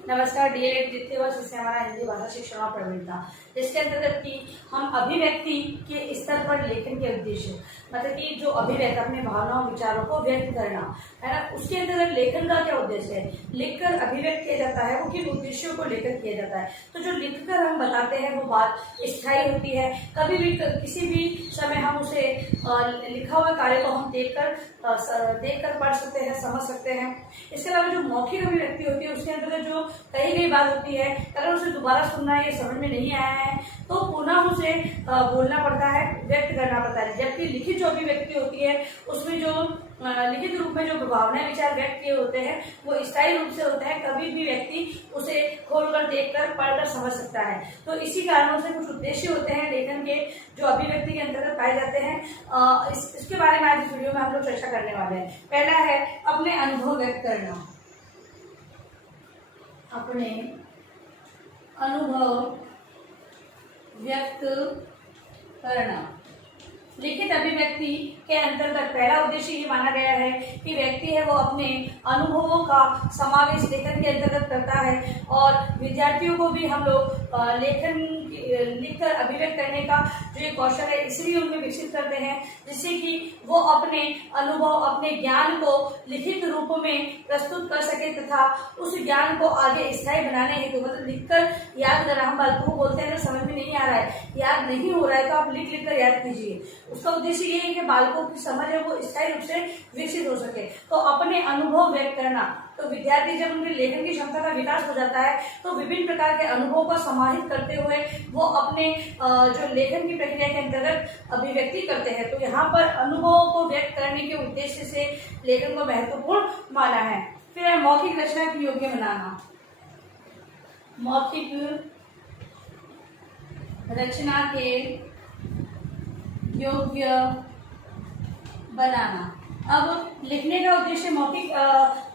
नमस्कार। डीएलएड द्वितीय वर्ष से हमारा हिंदी भाषा शिक्षण और प्रवीणता, जिसके अंतर्गत कि हम अभिव्यक्ति के स्तर पर लेखन के उद्देश्य, मतलब कि जो अभिव्यक्त अपने भावनाओं विचारों को व्यक्त करना है ना, उसके अंतर्गत लेखन का क्या उद्देश्य है, लिखकर अभिव्यक्त किया जाता है, वो किन उद्देश्यों को लेकर किया जाता है। तो जो लिखकर हम बताते हैं वो बात स्थायी होती है। कभी भी किसी भी समय हम उसे लिखा हुआ कार्य को हम देखकर पढ़ सकते हैं, समझ सकते हैं। इसके अलावा जो मौखिक अभिव्यक्ति होती है उसके अंतर्गत जो कही गई बात होती है, अगर उसे दोबारा सुनना है, ये समझ में नहीं आया है तो पुनः उसे बोलना पड़ता है, व्यक्त करना पड़ता है। जबकि लिखित जो अभिव्यक्ति होती है उसमें जो लिखित रूप में जो भावनाएं विचार व्यक्त किए होते हैं वो स्थायी रूप से होते हैं, कभी भी व्यक्ति उसे खोलकर देखकर पढ़कर समझ सकता है। तो इसी कारणों से कुछ उद्देश्य होते हैं लेखन के जो अभिव्यक्ति के अंतर्गत पाए जाते हैं। इसके बारे में आज इस वीडियो में हम लोग चर्चा करने वाले हैं। पहला है अपने अनुभव व्यक्त करना। अपने अनुभव व्यक्त करना। लिखित अभिव्यक्ति के अंतर्गत पहला उद्देश्य ये माना गया है कि व्यक्ति है वो अपने अनुभवों का समावेश लेखन के अंतर्गत करता है, और विद्यार्थियों को भी हम लोग लेखन लिखकर अभिव्यक्त करने का जो ये कौशल है इसलिए उनमें विकसित करते हैं, जिससे कि वो अपने अनुभव, अपने ज्ञान को लिखित रूप में प्रस्तुत कर सके तथा उस ज्ञान को आगे स्थायी बनाने हेतु, मतलब लिखकर याद करना। हम बालकों को बोलते हैं ना, समझ में नहीं आ रहा है, याद नहीं हो रहा है, तो आप लिख कर याद कीजिए। उसका उद्देश्य ये है कि बालकों की समझ है वो स्थायी रूप से विकसित हो सके। तो अपने अनुभव व्यक्त करना, तो विद्यार्थी जब उनके लेखन की क्षमता का विकास हो जाता है तो विभिन्न प्रकार के अनुभवों को समाहित करते हुए वो अपने जो लेखन की प्रक्रिया के अंतर्गत अभिव्यक्ति करते हैं। तो यहाँ पर अनुभवों को व्यक्त करने के उद्देश्य से लेखन को महत्वपूर्ण माना है। फिर है मौखिक रचना की योग्य बनाना। मौखिक रचना के योग्य बनाना। अब लिखने का उद्देश्य मौखिक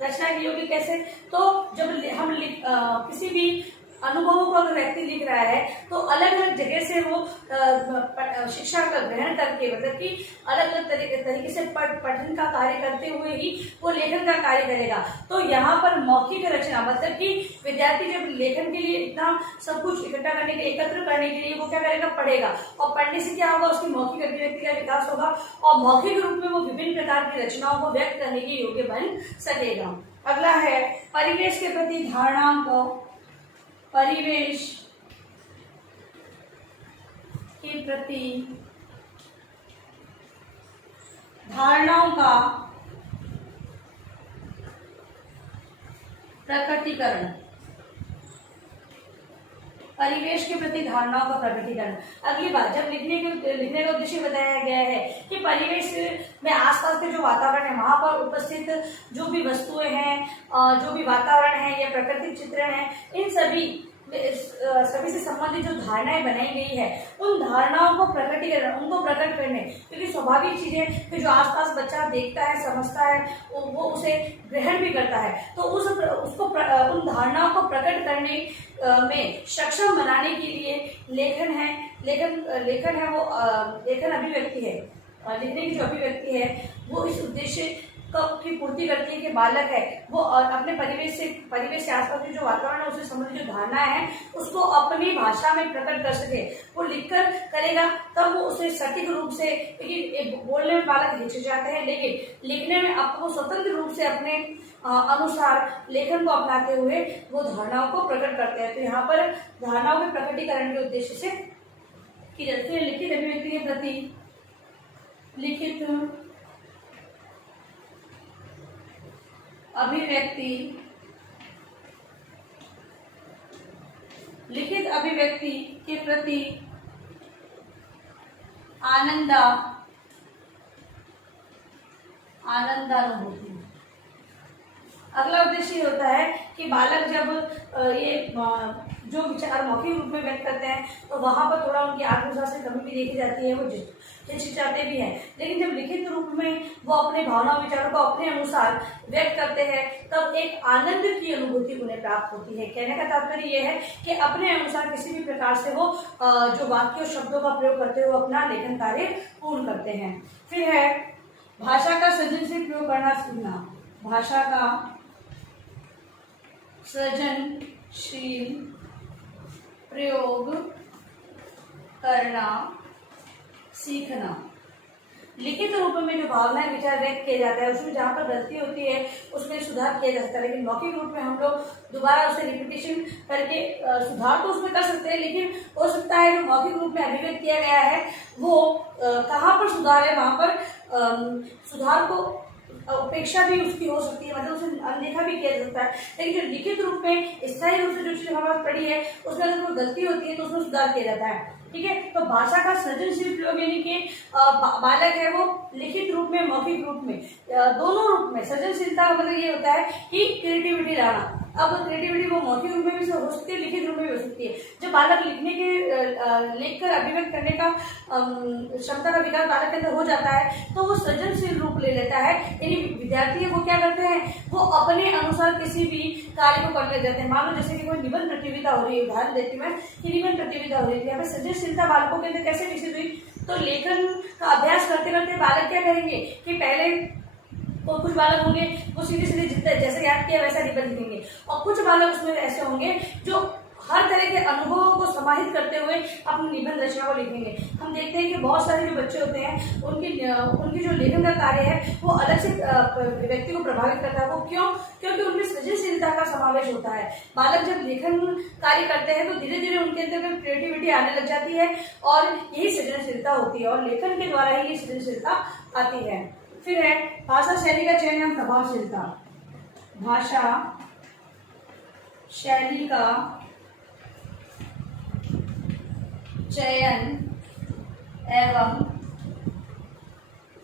रचना के योग्य कैसे, तो जब हम किसी भी अनुभवों को अगर व्यक्ति लिख रहा है तो अलग अलग जगह से वो शिक्षा का ग्रहण करके, मतलब कि अलग अलग तरीके से पठन का कार्य करते हुए ही वो लेखन का कार्य करेगा। तो यहाँ पर मौखिक रचना मतलब कि विद्यार्थी जब लेखन के लिए इतना सब कुछ इकट्ठा करने के, एकत्र करने के लिए वो क्या करेगा, पढ़ेगा, और पढ़ने से क्या होगा, उसकी मौखिक अभिव्यक्ति का विकास होगा और मौखिक रूप में वो विभिन्न प्रकार की रचनाओं को व्यक्त करने के योग्य बन सकेगा। अगला है परिवेश के प्रति धारणाओं को, परिवेश के प्रति धारणाओं का प्रकटीकरण। परिवेश के प्रति धारणाओं का प्रकटीकरण। अगली बात, जब लिखने का उद्देश्य बताया गया है कि परिवेश में आसपास के जो वातावरण है वहां पर उपस्थित जो भी वस्तुएं हैं, जो भी वातावरण है या प्राकृतिक चित्र हैं, इन सभी से संबंधित जो धारणाएं बनाई गई है उन धारणाओं को प्रकटीकरण, उनको प्रकट करने, क्योंकि स्वाभाविक चीजें कि जो आसपास बच्चा देखता है, समझता है, वो उसे ग्रहण भी करता है। तो उसको उन धारणाओं को प्रकट करने में सक्षम बनाने के लिए लेखन है वो लेखन अभिव्यक्ति है। लिखने की जो अभिव्यक्ति है वो इस उद्देश्य की पूर्ति करती है कि बालक है वो अपने परिवेश के आसपास के जो वातावरण है उससे संबंधित जो धारणा है उसको अपनी भाषा में प्रकट कर सके। वो लिखकर करेगा तब वो उसे सटीक रूप से, क्योंकि बोलने में बालक हिचकिचाते हैं लेकिन लिखने में आपको स्वतंत्र रूप से अपने अनुसार लेखन को अपनाते हुए वो धारणाओं को प्रकट करते हैं। तो यहाँ पर धारणाओं के प्रकटीकरण के उद्देश्य से की जाती है। लिखित अभिव्यक्ति के प्रति लिखित अभिव्यक्ति के प्रति आनंदानुभूति। अगला उद्देश्य होता है कि बालक जब ये जो विचार मौखिक रूप में व्यक्त करते हैं तो वहां पर थोड़ा उनकी आत्मविश्वास की कमी भी देखी जाती है, वो हिचकिचाते भी हैं। लेकिन जब लिखित रूप में वो अपने भावना विचारों को अपने अनुसार व्यक्त करते हैं तब एक आनंद की अनुभूति उन्हें प्राप्त होती है। कहने का तात्पर्य यह है कि अपने अनुसार किसी भी प्रकार से वो जो वाक्य और शब्दों का प्रयोग करते हुए अपना लेखन कार्य पूर्ण करते हैं। फिर है भाषा का सृजन से प्रयोग करना सीखना। भाषा का सृजन शील प्रयोग करना सीखना। लिखित रूप में जो भावनाएं विचार व्यक्त किया जाता है उसमें जहाँ पर गलती होती है उसमें सुधार किया जा सकता है, लेकिन मौखिक रूप में हम लोग दोबारा उसे रिपीटेशन करके सुधार तो उसमें कर सकते हैं, लेकिन हो सकता है जो मौखिक रूप में अभिव्यक्त किया गया है वो कहाँ पर सुधार है वहां पर सुधार को उपेक्षा भी उसकी हो सकती है, मतलब उसे अनदेखा भी किया जा सकता है। लेकिन जो लिखित रूप में स्थायी रूप से जो चीज हमारे पढ़ी है उसमें अगर कोई गलती होती है तो उसमें सुधार किया जाता है। ठीक है, तो भाषा का सृजनशील प्रयोग यानी कि बालक है वो लिखित रूप में मौखिक रूप में दोनों रूप में सृजनशीलता का मतलब ये होता है कि क्रिएटिविटी लाना। अब क्रिएटिविटी वो मौखिक रूप में भी हो सकती है, लिखित रूप में भी हो सकती है। जब बालक लिखने के लिखकर अभिव्यक्त करने का क्षमता का विकास बालक के अंदर हो जाता है तो वो सृजनशील रूप ले लेता है, यानी विद्यार्थी वो क्या करते हैं वो अपने अनुसार किसी भी कार्य को करने देते हैं। मान लो जैसे कि कोई निबंध प्रतियोगिता हो रही है, उदाहरण देती हूँ मैं कि निबंध प्रतियोगिता हो रही है, यहाँ पे सृजनशीलता बालकों के अंदर कैसे विकसित हुई, तो लेखन का अभ्यास करते करते बालक क्या करेंगे कि पहले तो कुछ बालक होंगे वो सीधे सीधे जितना जैसे याद किया वैसा निबंध लिखेंगे, और कुछ बालक उसमें ऐसे होंगे जो हर तरह के अनुभवों को समाहित करते हुए अपनी निबंध रचना को लिखेंगे। हम देखते हैं कि बहुत सारे जो बच्चे होते हैं उनकी जो लेखन का कार्य है वो अलग से व्यक्ति को प्रभावित करता है। वो क्यों? क्योंकि उनमें सृजनशीलता का समावेश होता है। बालक जब लेखन कार्य करते हैं तो धीरे धीरे उनके अंदर क्रिएटिविटी आने लग जाती है और यही सृजनशीलता होती है, और लेखन के द्वारा ही ये सृजनशीलता आती है। फिर है भाषा शैली का चयन एवं प्रभावशीलता। भाषा शैली का चयन एवं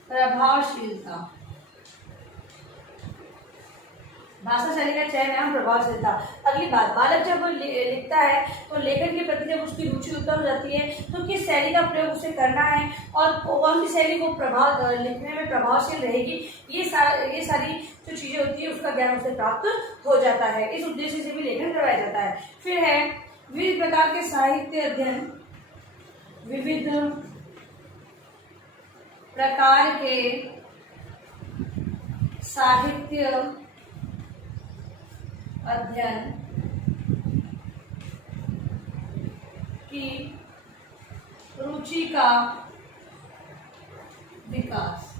प्रभावशीलता। भाषा शैली का चयन एवं प्रभावशीलता। अगली बात, बालक जब लिखता है तो लेखन के प्रति जब उसकी रुचि उत्पन्न हो जाती है तो किस शैली का प्रयोग उसे करना है और कौन सी शैली को लिखने में प्रभावशील रहेगी, ये सारी जो चीजें होती है उसका ज्ञान उसे प्राप्त हो जाता है। इस उद्देश्य से भी लेखन करवाया जाता है। फिर है विविध प्रकार के साहित्य अध्ययन। विविध प्रकार के साहित्य अध्ययन की रुचि का विकास।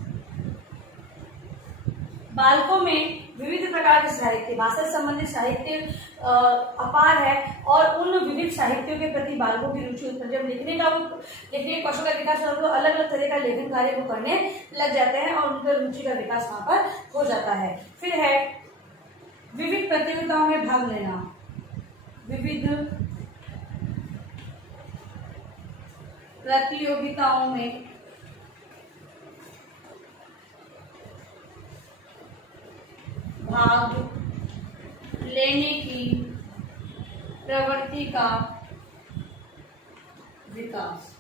बालकों में विविध प्रकार के साहित्य, भाषा से संबंधित साहित्य अपार है और उन विविध साहित्यों के प्रति बालकों की रुचि उत्पन्न, जब लिखने के कौशल का विकास होता है तो अलग अलग तरह का लेखन कार्य को करने लग जाते हैं और उनका रुचि का विकास वहां पर हो जाता है। फिर है विविध प्रतियोगिताओं में भाग लेना। विविध प्रतियोगिताओं में भाग लेने की प्रवृत्ति का विकास।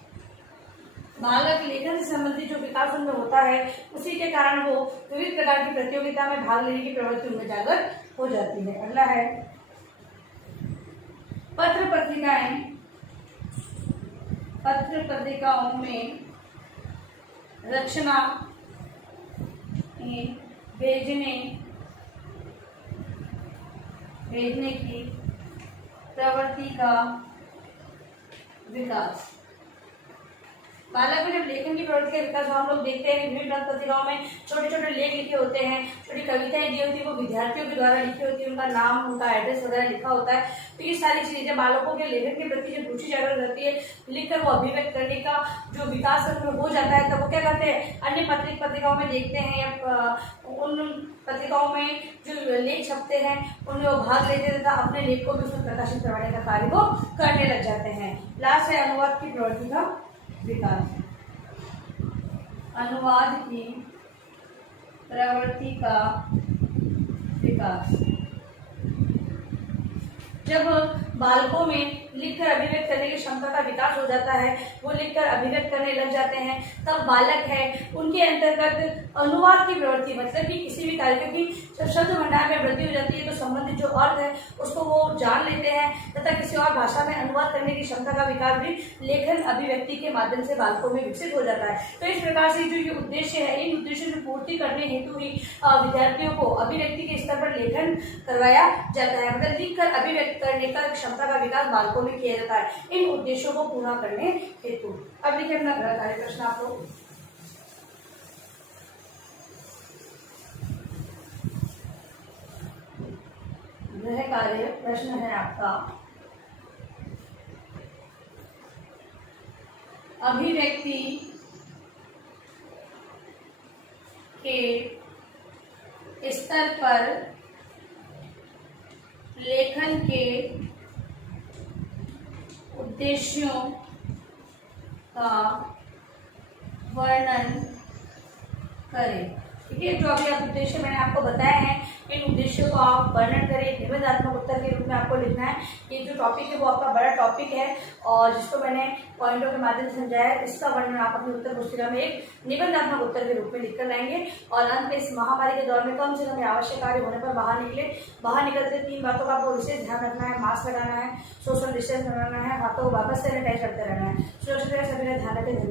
बालक लेखन से संबंधित जो विकास उनमें होता है उसी के कारण वो विविध प्रकार की प्रतियोगिता में भाग लेने की प्रवृत्ति उनमें जागृत हो जाती है। अगला है पत्र पत्रिकाएं। पत्र पत्रिकाओं में रचना भेजने की प्रवृत्ति का विकास। बालक में जब लेखन की प्रवृत्ति का विकास हम लोग देखते हैं कि विभिन्न पत्रिकाओं में छोटे छोटे लेख लिखे होते हैं, छोटी कविताएं दी होती है, वो विद्यार्थियों के द्वारा लिखी होती है, उनका नाम उनका एड्रेस वगैरह लिखा होता है। तो ये सारी चीजें बालकों के लेखन के प्रति जब रुचि जागृत रहती है, लिखकर वो अभिव्यक्त करने का जो विकास उनमें हो जाता है, तब वो क्या करते हैं अन्य पत्रिकाओं में देखते हैं या उन पत्रिकाओं में जो लेख छपते हैं उनमें वो भाग लेते तथा अपने लेख को भी उसमें प्रकाशित करवाने का कार्य वो करने लग जाते हैं। लास्ट है अनुवाद की प्रवृत्ति का विकास। अनुवाद की प्रवृत्ति का विकास। जब बालकों में लिखकर अभिव्यक्त करने की क्षमता का विकास हो जाता है, वो लिखकर अभिव्यक्त करने लग जाते हैं, तब बालक है उनके अंतर्गत अनुवाद की प्रवृत्ति, मतलब कि किसी भी कार्य की जब शब्द भंडार में वृद्धि हो जाती है तो संबंधित संबंधित जो अर्थ है उसको वो जान लेते हैं तथा किसी और भाषा में अनुवाद करने की क्षमता का विकास भी लेखन अभिव्यक्ति के माध्यम से बालकों में विकसित हो जाता है। तो इस प्रकार से जो ये उद्देश्य है, इन उद्देश्यों की पूर्ति करने हेतु ही विद्यार्थियों को अभिव्यक्ति के स्तर पर लेखन करवाया जाता है, मतलब लिख कर अभिव्यक्त करने का क्षमता का विकास बालकों में किया जाता है इन उद्देश्यों को पूरा करने हेतु। अब लिखे अपना गृह कार्य प्रश्न आप लोग। गृह कार्य प्रश्न है आपका, अभिव्यक्ति के स्तर पर लेखन के उद्देश्यों का वर्णन करें। ठीक है, जो अभी आप उद्देश्य मैंने आपको बताया है, इन उद्देश्यों को आप वर्णन करें। निबंधात्मक उत्तर के रूप में आपको लिखना है। ये जो टॉपिक है वो आपका बड़ा टॉपिक है और जिसको मैंने पॉइंटों के माध्यम से समझाया है, इसका वर्णन आप अपनी उत्तर पुस्तिका में एक निबंधात्मक उत्तर के रूप में लिखकर लाएंगे। और अंत में इस महामारी के दौर में कम से कम आवश्यक कार्य होने पर बाहर निकले। बाहर निकलते 3 बातों का आपको विशेष ध्यान रखना है। मास्क लगाना है, सोशल डिस्टेंस बनाना है, हाथों को वापस सैनिटाइज करते रहना है। सुरक्षित रहे, सभी का ध्यान रखें।